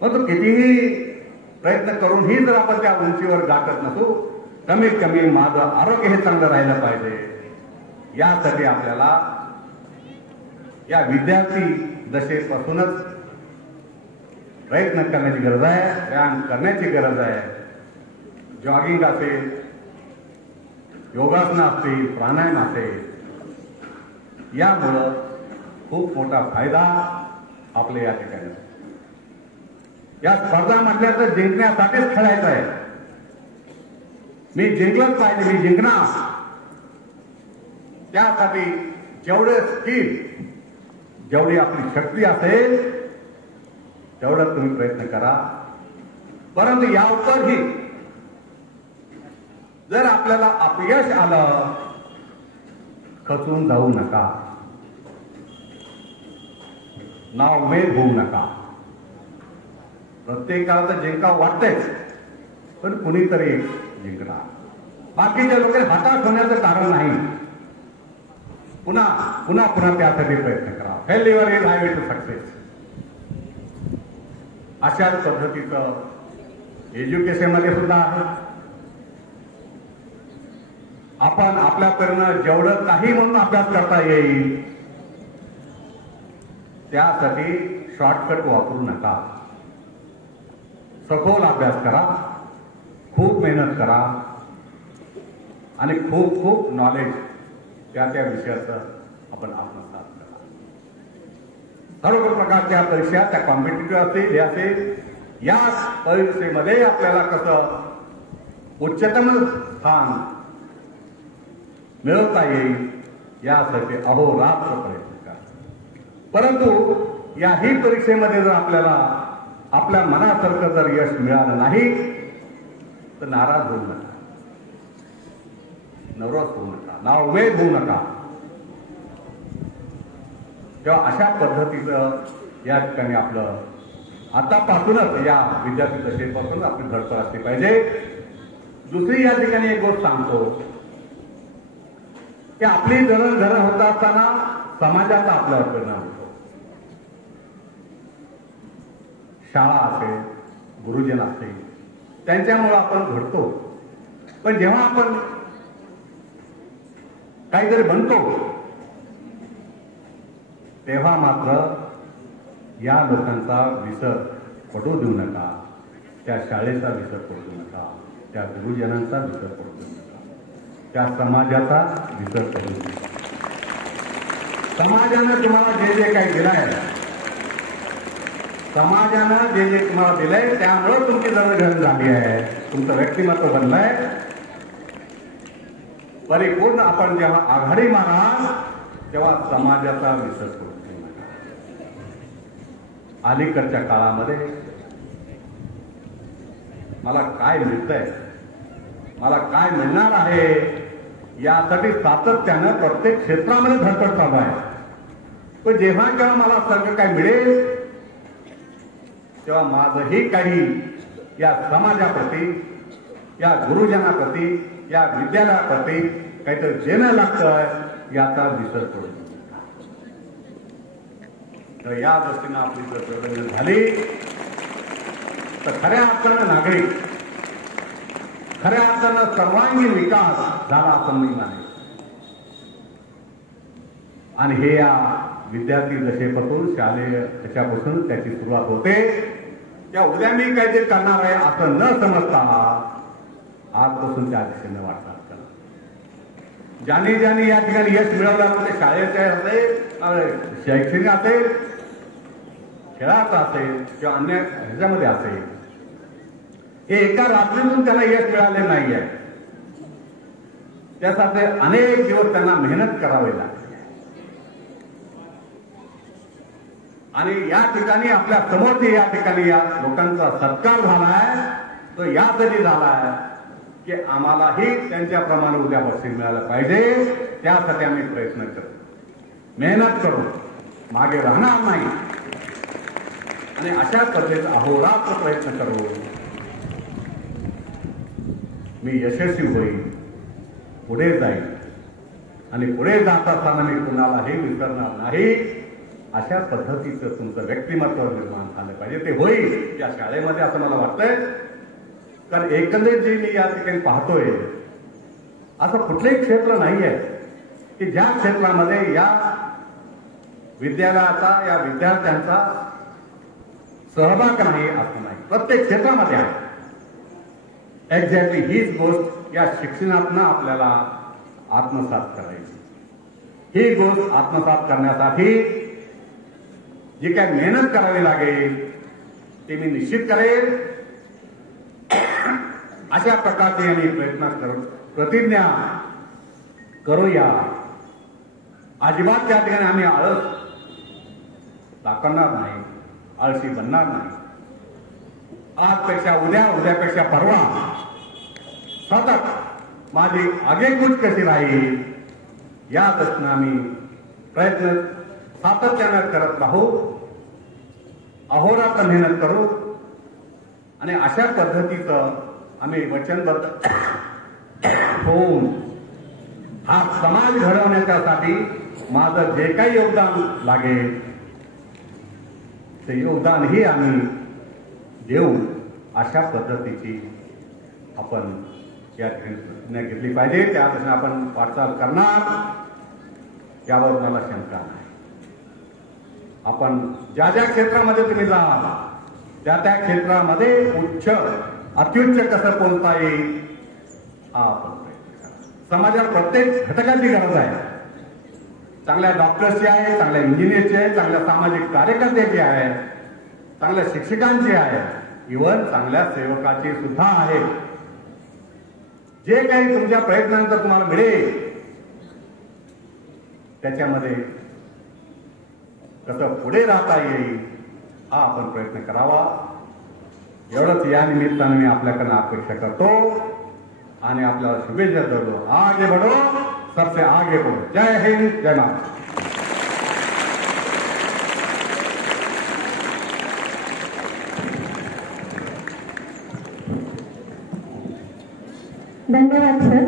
परंतु कितीही प्रयत्न करूनही जर आपण त्या उंचीवर गाठत नसू, कमीत कमी माझं आरोग्य हे चांगलं राहिलं पाहिजे. यासाठी आपल्याला या विद्यार्थी दशेपासूनच प्रयत्न करण्याची गरज आहे, व्यायाम करण्याची गरज आहे. जॉगिंग असेल, योगासनं असतील, प्राणायाम असेल, यामुळं खूप मोठा फायदा आपल्या या ठिकाणी. या स्पर्धा म्हटल्या तर जिंकण्यासाठीच खेळायचं आहे. मी जिंकलंच पाहिजे, मी जिंकणार. त्यासाठी जेवढे स्किल, जेवढी आपली शक्ती असेल तेवढं तुम्ही प्रयत्न करा. परंतु यावरही जर आपल्याला अपयश आलं, खचून जाऊ नका, नाउमेद होऊ नका. प्रत्येकाला तर जिंकावं वाटतेच, पण कुणीतरी जिंकणार. बाकीच्या लोकांनी हताश होण्याचं कारण नाही. पुन्हा पुन्हा पुन्हा त्यासाठी प्रयत्न करा. Failure is highway to success. अशाच पद्धतीचं एज्युकेशनमध्ये सुद्धा आहे. आपण आपल्याकडनं जेवढं काही म्हणून अभ्यास करता येईल त्यासाठी शॉर्टकट वापरू नका. सखोल अभ्यास करा, खूप मेहनत करा आणि खूप खूप नॉलेज त्या त्या विषयाचं आपण आत्मसात करा. सर्व प्रकारच्या परीक्षा त्या कॉम्पिटिटिव्ह असतील, हे असेल, या परीक्षेमध्ये आपल्याला कसं उच्चतम स्थान मिळवता येईल यासाठी अहोरात्र प्रयत्न करा. परंतु याही परीक्षेमध्ये जर आपल्याला आपल्या मनासारखं जर यश मिळालं नाही तर नाराज होऊ नका, नवराज होऊ नका, नाउमेद होऊ नका. तेव्हा अशा पद्धतीचं या ठिकाणी आपलं आतापासूनच या विद्यार्थी दशेपासून आपली धडपड असली पाहिजे. दुसरी या ठिकाणी एक गोष्ट सांगतो की आपली जडणघडण होत असताना समाजाचा आपल्यावर परिणाम होतो. शाळा असेल, गुरुजन असेल, त्यांच्यामुळे आपण घडतो. पण जेव्हा आपण काहीतरी बनतो तेव्हा मात्र या लोकांचा विसर पडू देऊ नका. त्या शाळेचा विसर पडू देऊ नका, त्या गुरुजनांचा विसर पडू देऊ नका, त्या समाजाचा विसर पडू देऊ नका. समाजानं तुम्हाला जे जे काही दिलंय, समाजानं जे जे तुम्हाला दिलंय त्यामुळे तुमची जडणघडण झाली आहे, तुमचं व्यक्तिमत्व बनलंय. परिपूर्ण आपण जेव्हा आघाडी माराल तेव्हा समाजाचा विसर करू नका. अलीकडच्या काळामध्ये मला काय मिळतंय, मला काय मिळणार आहे यासाठी सातत्यानं प्रत्येक क्षेत्रामध्ये धडपड चालू आहे. पण जेव्हा जेव्हा मला सगळं काय मिळेल तेव्हा माझंही काही या समाजाप्रती, या गुरुजनाप्रती, या विद्यालयाप्रती काहीतरी देणं लागतं याचा विसर पडतो. तर या दृष्टीनं आपली जर प्रगती झाली तर खऱ्या अर्थानं नागरिक, खऱ्या अर्थानं सर्वांगीण विकास झाला असं मी मानेन. आणि हे या विद्यार्थी दशेपासून, शालेय त्याच्यापासून त्याची सुरुवात होते. त्या उद्या मी काहीतरी करणार आहे असं न समजता आजपासून त्या दिशेने वाटतात. ज्यांनी ज्यांनी या ठिकाणी यश मिळवलं, ते शाळेचे असेल, शैक्षणिक असेल, खेळाचं असेल किंवा अन्य ह्याच्यामध्ये असेल, हे एका रात्रीतून त्यांना यश मिळाले नाही आहे. त्यासाठी अनेक दिवस त्यांना मेहनत करावी लागते. आणि या ठिकाणी आपल्या समोर जे या ठिकाणी या लोकांचा सत्कार झालाय तो यासाठी झालाय की आम्हालाही त्यांच्याप्रमाणे उद्या बक्षीस मिळालं पाहिजे. त्यासाठी आम्ही प्रयत्न करू, मेहनत करू, मागे राहणार नाही आणि अशा पद्धतीचा अहोरात्र प्रयत्न करू. मी यशस्वी होईल, पुढे जाईल आणि पुढे जात असताना मी कुणालाही विसरणार नाही. अशा पद्धतीचं तुमचं व्यक्तिमत्व निर्माण झालं पाहिजे. ते होईल या शाळेमध्ये असं मला वाटतंय. कारण एकंदरीत जे मी या ठिकाणी पाहतोय असं कुठलंही क्षेत्र नाही आहे की ज्या क्षेत्रामध्ये या विद्यालयाचा, या विद्यार्थ्यांचा सहभाग नाही असं नाही. प्रत्येक क्षेत्रामध्ये आहे. एक्झॅक्टली हीच गोष्ट या शिक्षणातनं आपल्याला आत्मसात करायची. ही गोष्ट आत्मसात करण्यासाठी जी काय मेहनत करावी लागेल ते मी निश्चित करेन. अशा प्रकारचे यांनी प्रयत्न प्रतिज्ञा करूया. अजिबात त्या ठिकाणी आम्ही आळस दाखवणार नाही, आळशी बनणार नाही. आजपेक्षा उद्या, उद्यापेक्षा परवा सतत माझी आगेकूच कशी राहील या दृष्टीनं आम्ही प्रयत्न सातत्यानं करत राहू, अहोरात्र मेहनत करू आणि अशा पद्धतीचं आम्ही वचनबद्ध होऊन हा समाज घडवण्यासाठी माझं जे काही योगदान लागेल ते योगदानही आम्ही देऊ. अशा पद्धतीची आपण या ठिकाणी घेतली पाहिजे. त्या दृष्टीने आपण वाटचाल करणार यावर मला शंका नाही. आपण ज्या ज्या क्षेत्रामध्ये तुम्ही जाल त्या त्या क्षेत्रामध्ये उच्च अत्युच्च कसं पोहोचता येईल हा आपण प्रयत्न करा. समाजात प्रत्येक घटकाची गरज आहे. चांगल्या डॉक्टर्सची आहे, चांगल्या इंजिनियरची आहे, चांगल्या सामाजिक कार्यकर्त्याची आहे, चांगल्या शिक्षकांची आहे, इव्हन चांगल्या सेवकाची सुद्धा आहे. जे काही तुमच्या प्रयत्नांचं तुम्हाला मिळेल त्याच्यामध्ये कसं पुढे राहता येईल हा आपण प्रयत्न करावा. एवढंच या निमित्तानं मी आपल्याकडनं अपेक्षा करतो आणि आपल्याला शुभेच्छा देतो. आगे बढ़ो, सबसे आगे बढ़ो. जय हिंद, जय महाराष्ट्र. धन्यवाद सर.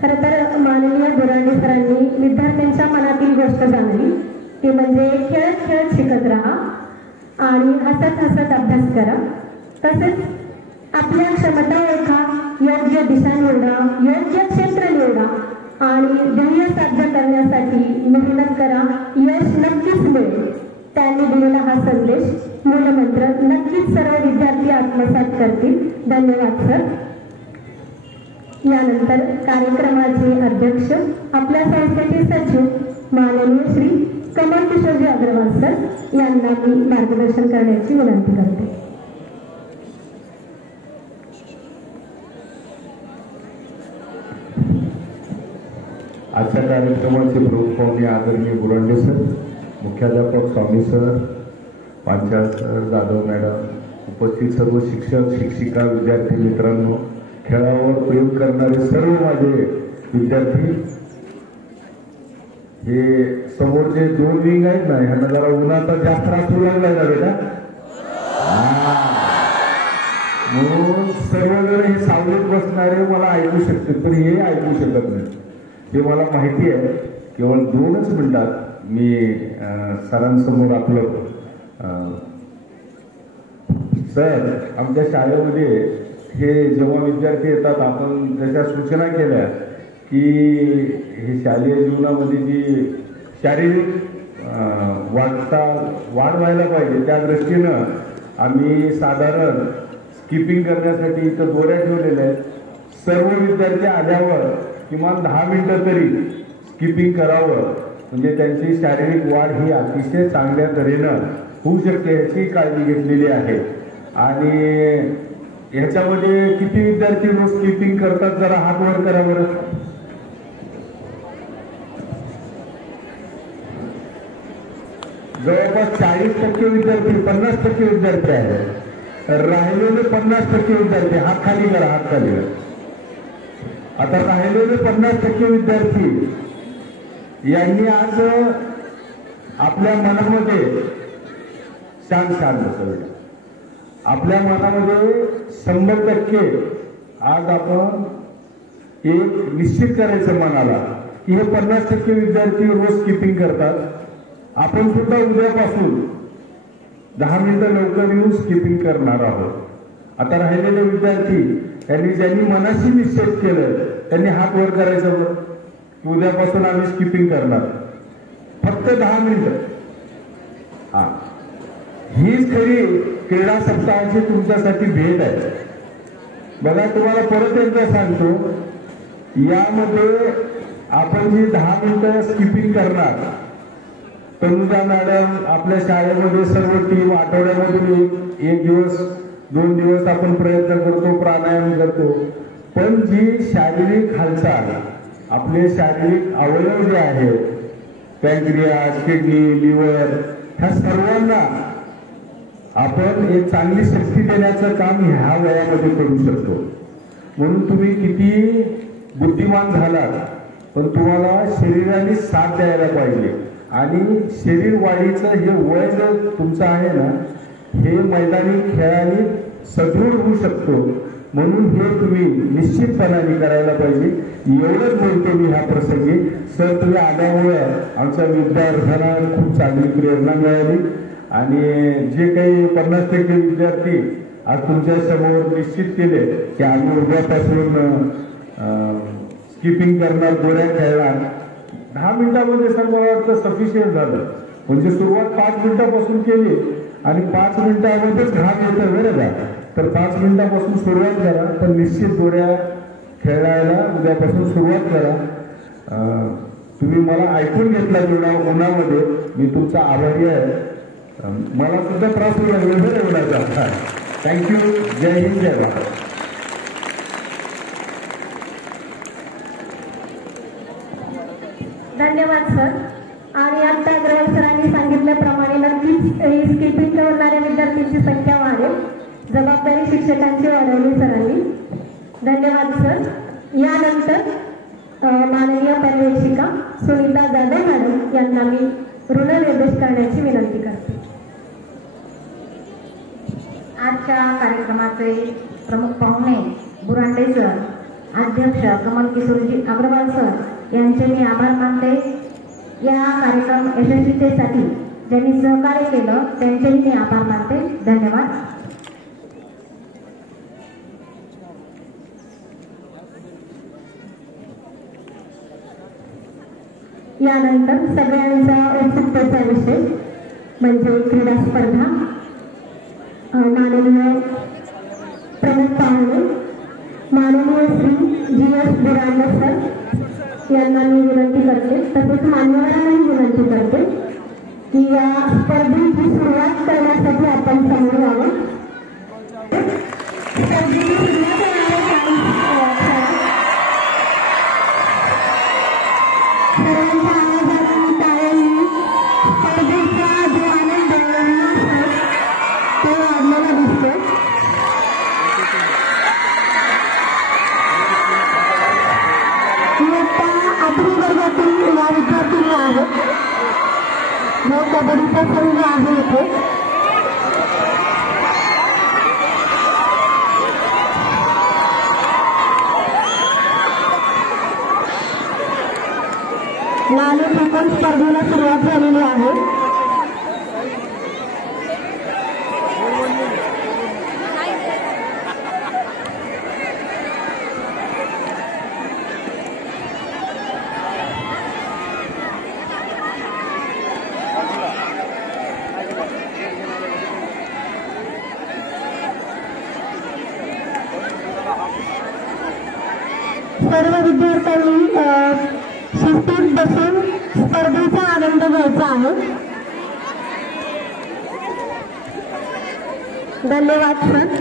खरं तर माननीय बुरांडे सरांनी विद्यार्थ्यांच्या मनातील गोष्ट जाणली ती म्हणजे खेळत खेळत शिकत राहा आणि हसत हसत अभ्यास करा. तसेच आपल्या क्षमता ओळखा, योग्य दिशा निवडा, योग्य क्षेत्र निवडा आणि ध्येय साध्य करण्यासाठी मेहनत करा. यश नक्कीच मिळेल. त्यांनी दिलेला हा संदेश, मूलमंत्र नक्कीच सर्व विद्यार्थी आत्मसात करतील. धन्यवाद सर. यानंतर कार्यक्रमाचे अध्यक्ष आपल्या संस्थेचे सचिव माननीय श्री कमल किशोरजी अग्रवाल सर यांना मी मार्गदर्शन करण्याची विनंती करते. आजच्या कार्यक्रमाचे प्रमुख पाहुणे आदरणीय बुरांडे सर, मुख्याध्यापक Swami sir, Panchal sir, Jadhav madam, उपस्थित सर्व शिक्षक, शिक्षिका, विद्यार्थी मित्रांनो, खेळावर प्रेम करणारे सर्व माझे विद्यार्थी, हे समोर जे दोन विंग आहेत ना ह्यांना जरा उन्हाचा जास्त त्रास होऊ लागलाय ना बेटा. म्हणून सर्वजण हे सावलीत बसणारे मला ऐकू शकतात, पण हे ऐकू शकत नाही. हे मला माहिती आहे. केवळ 2च मिनिटात मी सरांसमोर आपलं सर, आमच्या शाळेमध्ये हे जेव्हा विद्यार्थी येतात, आपण त्याच्या सूचना केल्या की हे शालेय जीवनामध्ये जी शारीरिक वाढ व्हायला पाहिजे, त्या दृष्टीनं आम्ही साधारण स्किपिंग करण्यासाठी इथं दोऱ्या ठेवलेल्या आहेत. सर्व विद्यार्थी आल्यावर किमान 10 मिनिटं तरी स्किपिंग करावं, म्हणजे त्यांची शारीरिक वाढ ही अतिशय चांगल्या तऱ्हेनं होऊ शकते याची काळजी घेतलेली आहे. आणि ह्याच्यामध्ये किती विद्यार्थी रोज स्किपिंग करतात, जरा हात वर करा बरं. जवळपास 40% विद्यार्थी, 50% विद्यार्थी आहेत. राहिलेले 50% विद्यार्थी हात खाली करा, हात खाली करा. आता राहिलेले 50% विद्यार्थी यांनी आज आपल्या मनामध्ये शांत सगळं आपल्या मनामध्ये 100% आज आपण एक निश्चित करायचं मनाला की हे 50% विद्यार्थी रोज स्किपिंग करतात. आपण सुद्धा उद्यापासून 10 मिनिटं लवकर येऊन स्किपिंग करणार आहोत. आता राहिलेले विद्यार्थी ज्यांनी मनाशी निश्चित केलं त्यांनी हात वर करायचं की उद्यापासून आम्ही स्किपिंग करणार, फक्त 10 मिनिटं. हीच खरी क्रीडा सप्ताहाची तुमच्यासाठी भेट आहे. बघा, तुम्हाला परत एकदा सांगतो, यामध्ये आपण जी 10 मिनिटं स्किपिंग करणार, तनुजा मॅडम आपल्या शाळेमध्ये सर्व टीम आठवड्यामधून एक दिवस 2 दिवस आपण प्रयत्न करतो, प्राणायाम करतो. पण जी शारीरिक हालचाल, आपले शारीरिक अवयव जे आहेत, पॅन्क्रियास, किडनी, लिव्हर, ह्या सर्वांना आपण एक चांगली शक्ती देण्याचं काम ह्या वयामध्ये करू शकतो. म्हणून तुम्ही किती बुद्धिमान झालात, पण तुम्हाला शरीराने साथ द्यायला पाहिजे. आणि शरीर वाढीचं हे वय जर तुमचं आहे ना, हे मैदानी खेळाने सदृढ होऊ शकतो. म्हणून हे तुम्ही निश्चितपणाने करायला पाहिजे. एवढंच बोलतो मी ह्या प्रसंगी. सर, तुम्ही आल्यामुळे आमच्या विद्यार्थ्यांना खूप चांगली प्रेरणा मिळाली. आणि जे काही 50% विद्यार्थी आज तुमच्या समोर निश्चित केले की आम्ही उद्यापासून स्किपिंग करणार, दोऱ्या खेळणार, 10 मिनिटांमध्ये सर मला वाटतं सफिशियंट झालं. म्हणजे सुरुवात 5 मिनिटापासून केली आणि 5 मिनिटामध्येच घाम येतं बरं का. तर 5 मिनिटापासून सुरुवात करा, पण निश्चित दोऱ्या खेळायला उद्यापासून सुरुवात करा. तुम्ही मला ऐकून घेतला तेवढा उन्हामध्ये, मी तुमचा आभारी आहे. मला सुद्धा त्रास होईल एवढा. थँक्यू. जय हिंद, जय भारत. धन्यवाद सर. आणि आता अग्रवाल सरांनी सांगितल्याप्रमाणे नक्कीच स्किपिंग करणाऱ्या विद्यार्थ्यांची संख्या वाढेल. जबाबदारी शिक्षकांची वाढवली सरांनी. धन्यवाद सर. यानंतर माननीय पर्यवेक्षिका सुनीता जाधव मॅडम यांना मी ऋणनिर्देश करण्याची विनंती करते. आजच्या कार्यक्रमाचे प्रमुख पाहुणे बुरांडे सर, अध्यक्ष कमल किशोरजी अग्रवाल सर यांचे मी आभार मानते. या कार्यक्रम यशस्वीतेसाठी ज्यांनी सहकार्य केलं त्यांचेही मी आभार मानते. धन्यवाद. यानंतर सगळ्यांचा उत्सुकतेचा विषय म्हणजे क्रीडा स्पर्धा. माननीय प्रमुख पाहुणे माननीय श्री GS बुरांडे सर यांना मी विनंती करते, तसेच मान्यवरांनाही विनंती करते की या स्पर्धेची सुरुवात करण्यासाठी आपण समोर यावं. कबड्डीचा संघ आहे इथे. मूल्यांकन स्पर्धेला सुरुवात झालेली आहे. सर्व विद्यार्थ्यांनी शिस्तीत बसून स्पर्धेचा आनंद घ्यायचा आहे. धन्यवाद सर.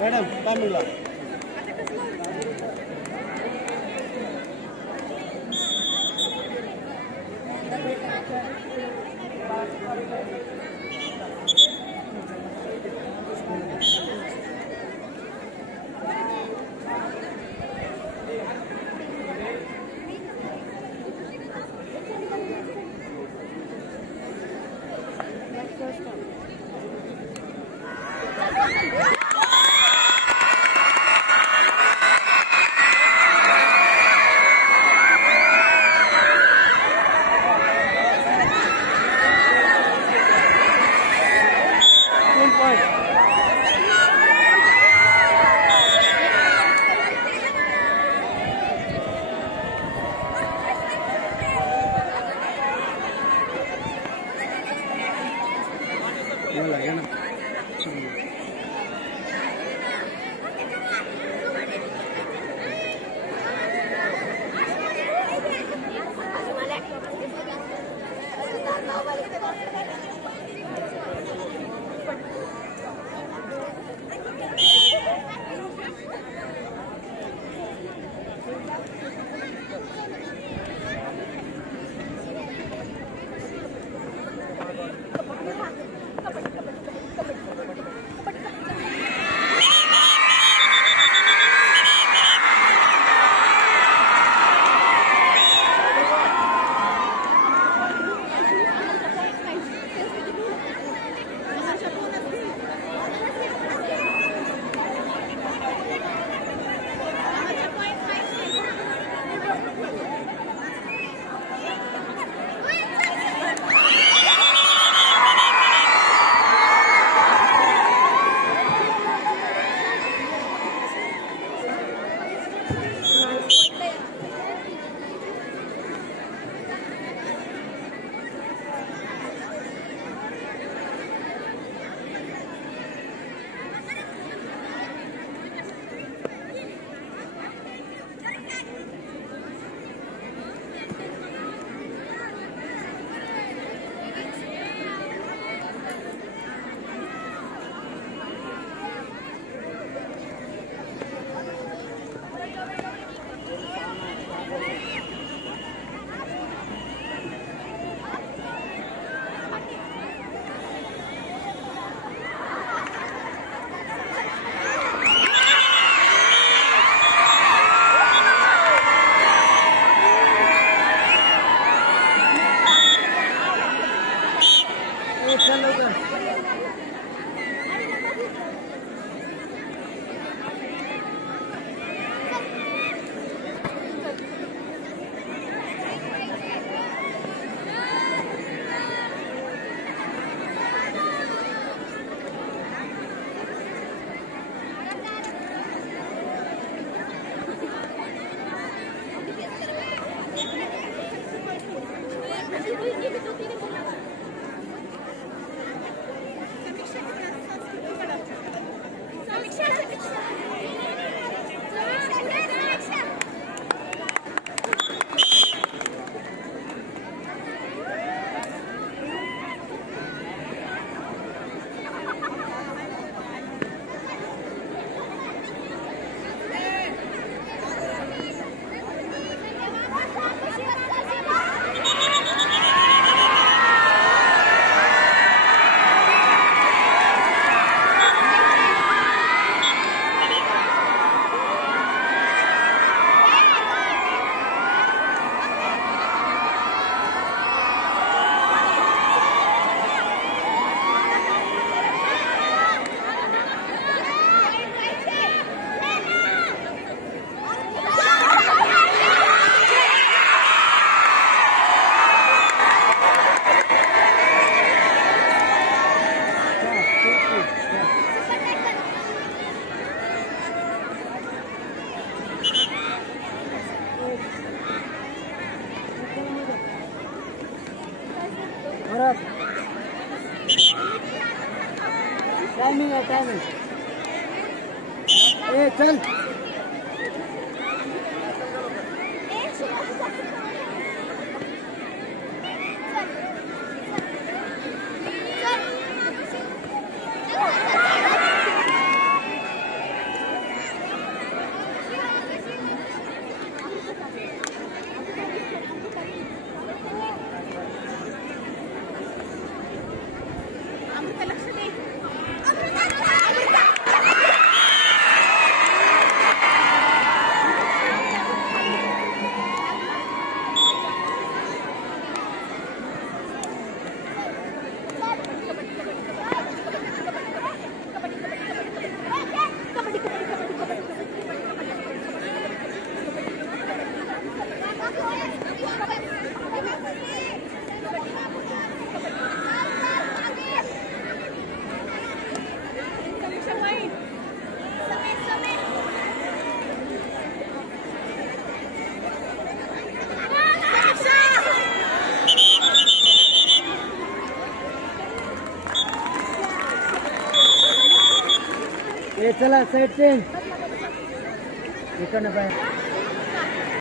मॅडम तामिळला चल चला साइड चेंज इकडनं बाहेर